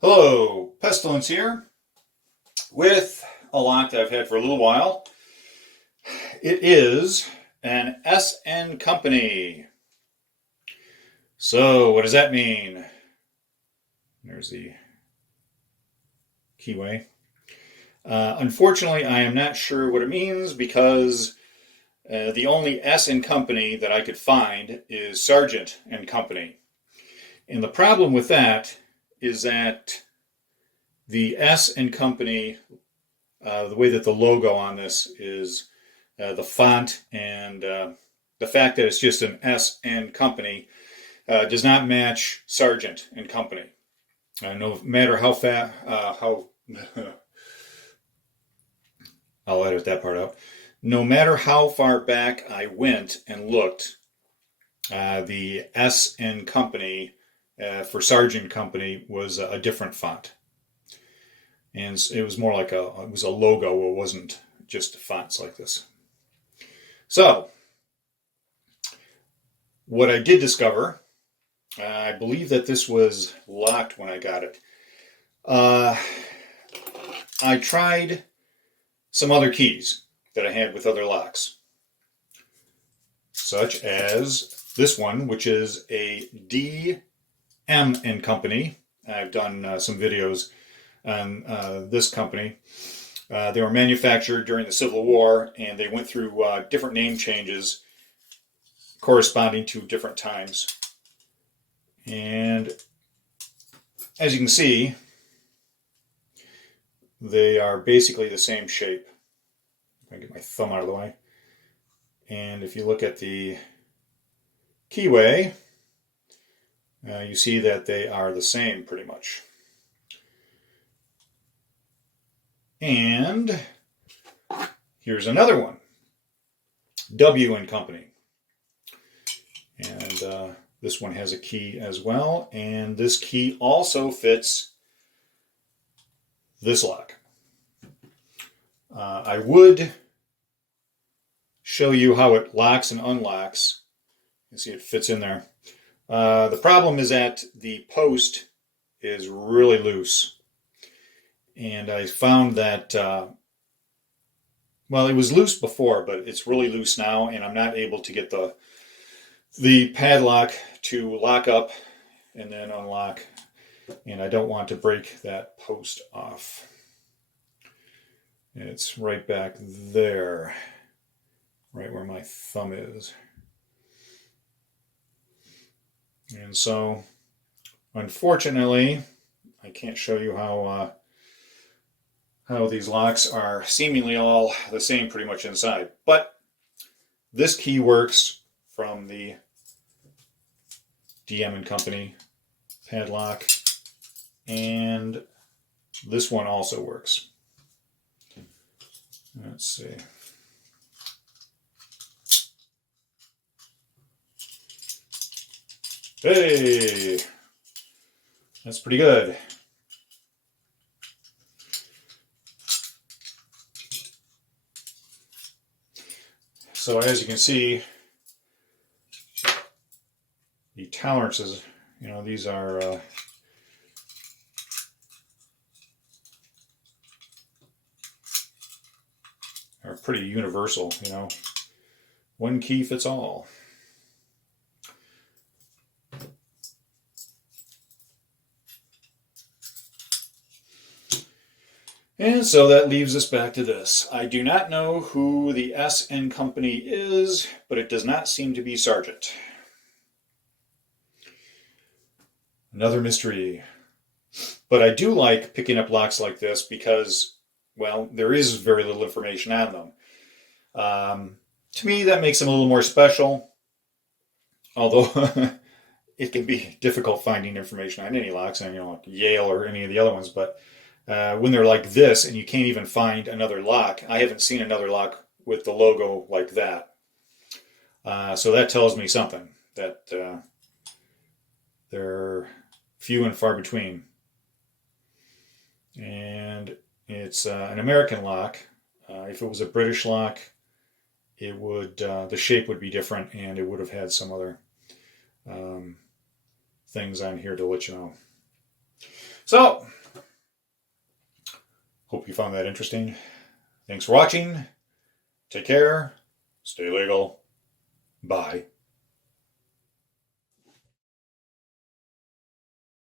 Hello, Pestilence here with a lock that I've had for a little while. It is an SN Company. So what does that mean? There's the keyway. Unfortunately, I am not sure what it means because the only SN Company that I could find is Sargent and Company. And the problem with that is that the S and Company, the way that the logo on this is, the font and the fact that it's just an S and Company does not match Sargent and Company. No matter how I'll edit that part out. No matter how far back I went and looked, the S and Company for Sargent Company was a different font. And it was more like it was a logo. It wasn't just fonts like this. So, what I did discover, I believe that this was locked when I got it. I tried some other keys that I had with other locks, such as this one, which is a DM and Company. I've done some videos on this company. They were manufactured during the Civil War, and they went through different name changes corresponding to different times. And as you can see, they are basically the same shape. I'm going to get my thumb out of the way. And if you look at the keyway, you see that they are the same pretty much. And here's another one, W and Company. And this one has a key as well. And this key also fits this lock. I would show you how it locks and unlocks. You see it fits in there. The problem is that the post is really loose. And I found that, well, it was loose before, but it's really loose now, and I'm not able to get the padlock to lock up and then unlock, and I don't want to break that post off. And it's right back there, right where my thumb is. And so, unfortunately, I can't show you how these locks are seemingly all the same pretty much inside. But this key works from the DM and Company padlock, and this one also works. Let's see. Hey, that's pretty good. So as you can see, the tolerances, these are pretty universal, One key fits all. And so that leaves us back to this. I do not know who the SN Company is, but it does not seem to be Sargent. Another mystery. But I do like picking up locks like this because, well, there is very little information on them. To me, that makes them a little more special, although it can be difficult finding information on any locks, and like Yale or any of the other ones, but when they're like this and you can't even find another lock, I haven't seen another lock with the logo like that. So that tells me something, that they're few and far between. And it's an American lock. If it was a British lock, it would the shape would be different, and it would have had some other things on here to let you know. So Hope you found that interesting. Thanks for watching. Take care. Stay legal. Bye.